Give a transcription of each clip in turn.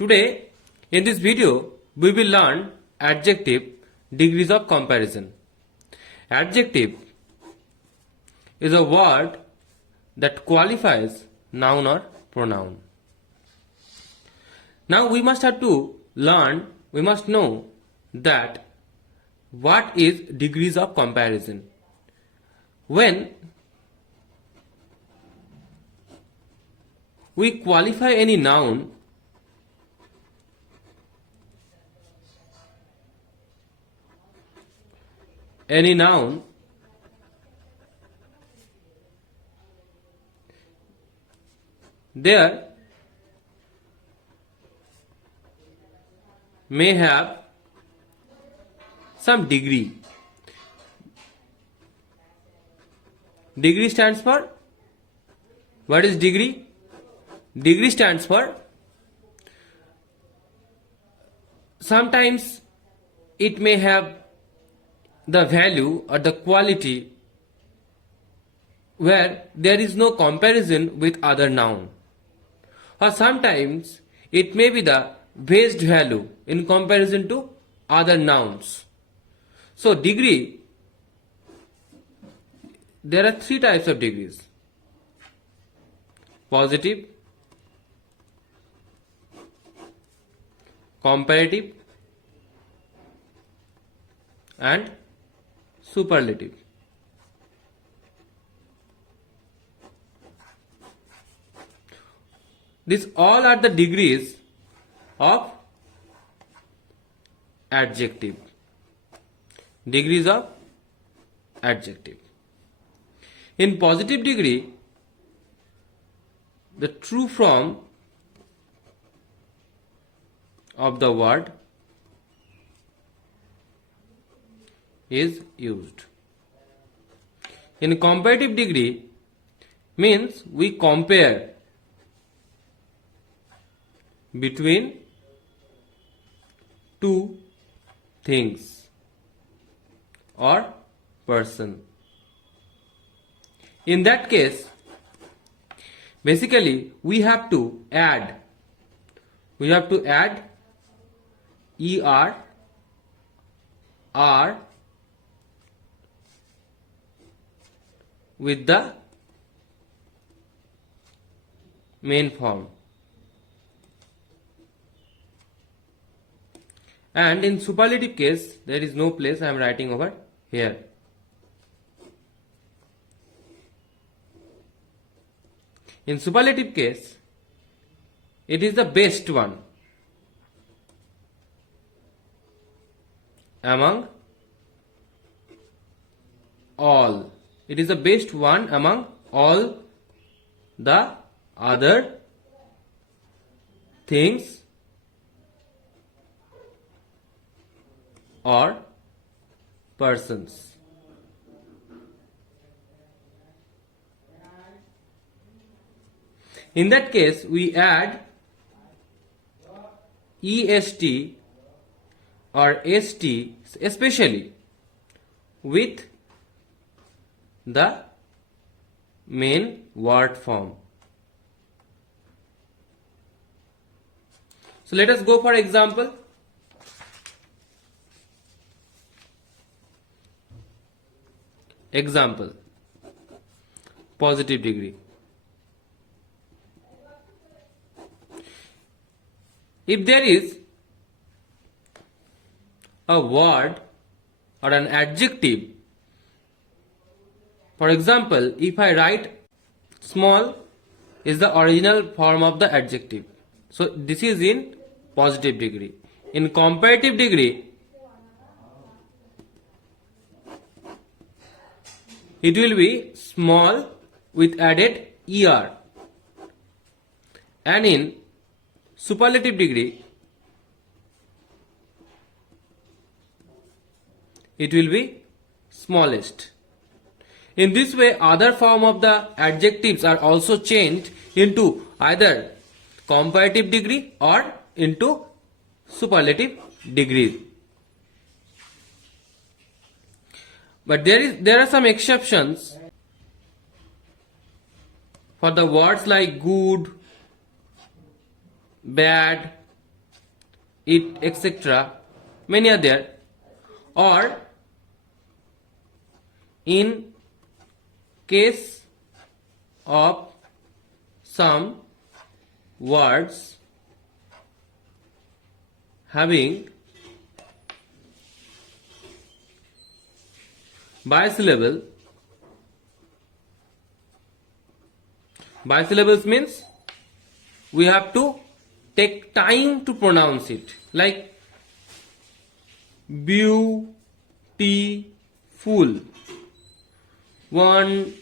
Today, in this video, we will learn adjective degrees of comparison. Adjective is a word that qualifies noun or pronoun. Now we must know that what is degrees of comparison. When we qualify any noun, there may have some degree. Degree stands for, what is degree? Degree stands for, sometimes it may have the value or the quality where there is no comparison with other noun, or sometimes it may be the best value in comparison to other nouns. So degree, there are three types of degrees: positive, comparative, and superlative. These all are the degrees of adjective. Degrees of adjective. In positive degree, the true form of the word is used. In comparative degree means we compare between two things or person. In that case, basically we have to add er, r with the main form. And in superlative case, there is no place, I am writing over here. In superlative case, it is the best one among all. It is the best one among all the other things or persons. In that case, we add est or st, especially with the main word form. So let us go for example. Example, positive degree. If there is a word or an adjective, for example, if I write small is the original form of the adjective. So this is in positive degree. In comparative degree, it will be small with added er, and in superlative degree it will be smallest. In this way, other form of the adjectives are also changed into either comparative degree or into superlative degree. But there are some exceptions for the words like good, bad, it, etc. Many are there. Or in case of some words having bisyllable. Bisyllables means we have to take time to pronounce it, like beautiful, wonderful.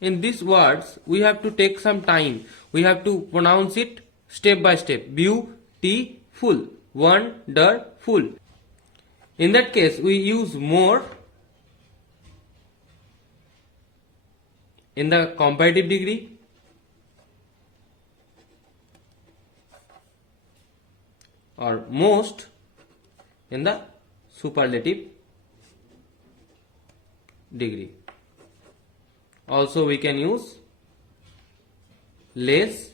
In these words, we have to take some time. We have to pronounce it step by step. Beautiful, wonderful. In that case, we use more in the comparative degree, or most in the superlative degree. Also, we can use less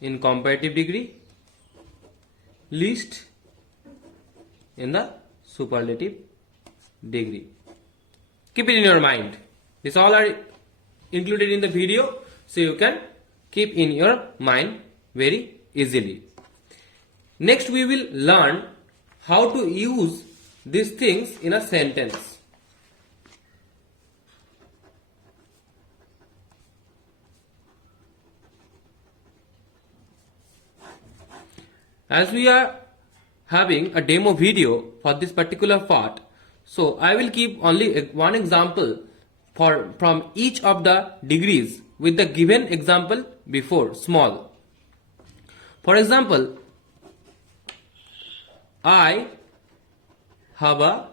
in comparative degree, least in the superlative degree. Keep it in your mind. These all are included in the video, so you can keep in your mind very easily. Next, we will learn how to use these things in a sentence. As we are having a demo video for this particular part, so I will keep only one example from each of the degrees with the given example before, small. For example, I have a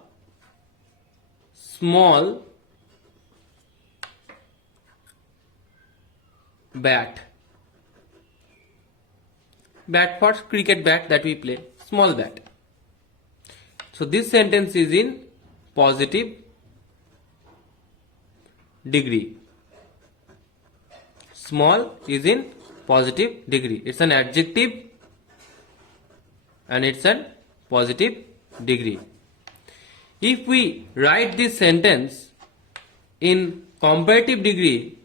small bat. Bat for cricket bat that we play, small bat. So this sentence is in positive degree. Small is in positive degree. It's an adjective and it's a positive degree. If we write this sentence in comparative degree,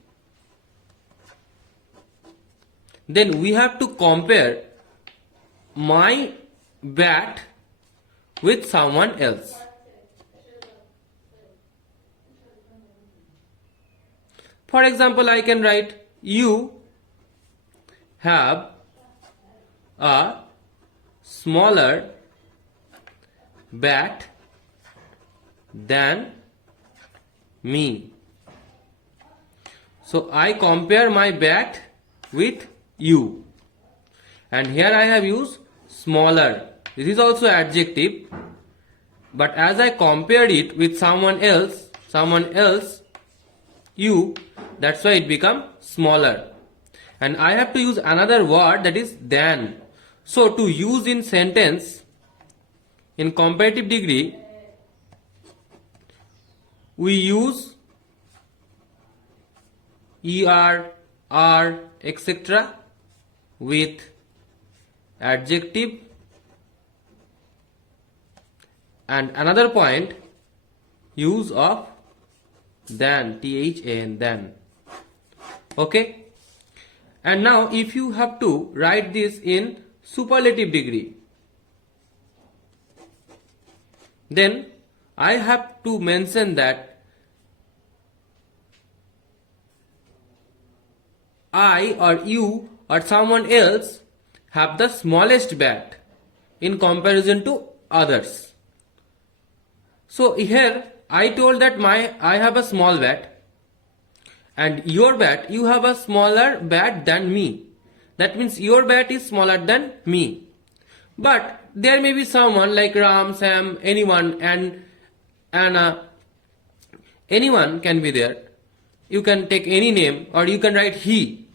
then we have to compare my bat with someone else. For example, I can write, you have a smaller bat than me. So I compare my bat with you. And here I have used smaller. This is also adjective. But as I compared it with someone else, you, that's why it become smaller. And I have to use another word, that is than. So to use in sentence in comparative degree, we use er, are, etc. with adjective, and another point, use of than, than, than. Okay? And now if you have to write this in superlative degree, then I have to mention that I or you or someone else have the smallest bat in comparison to others. So here I told that I have a small bat, and your bat, you have a smaller bat than me. That means your bat is smaller than me. But there may be someone like Ram, Sam, anyone, and Anna, anyone can be there. You can take any name, or you can write he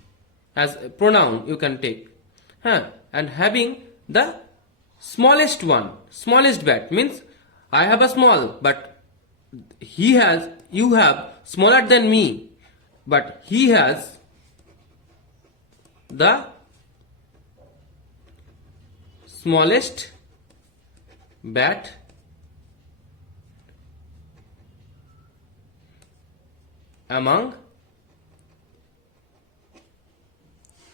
as a pronoun you can take. And having the smallest one, smallest bat means I have a small, but you have smaller than me, but he has the smallest bat among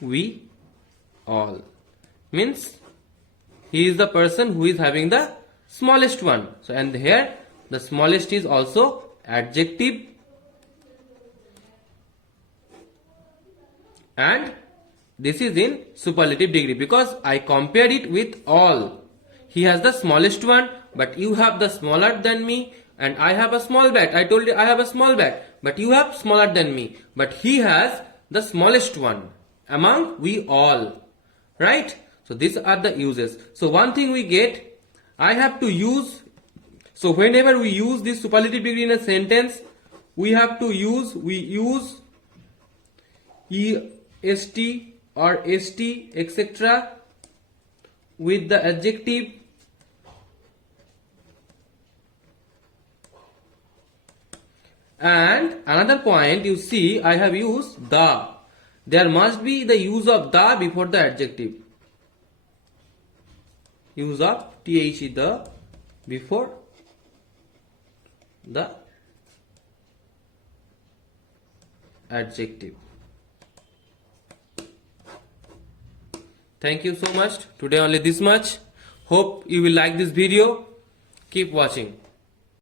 we all. Means he is the person who is having the smallest one. So, and here the smallest is also adjective, and this is in superlative degree because I compared it with all. He has the smallest one, but you have the smaller than me, and I have a small bat. I told you I have a small bat, but you have smaller than me. But he has the smallest one among we all. Right? So these are the uses. So one thing we get, I have to use, so whenever we use this superlative degree in a sentence, we use est or st etc. with the adjective, and another point you see I have used the. There must be the use of the before the adjective. Use of the before the adjective. Thank you so much. Today only this much. Hope you will like this video. Keep watching.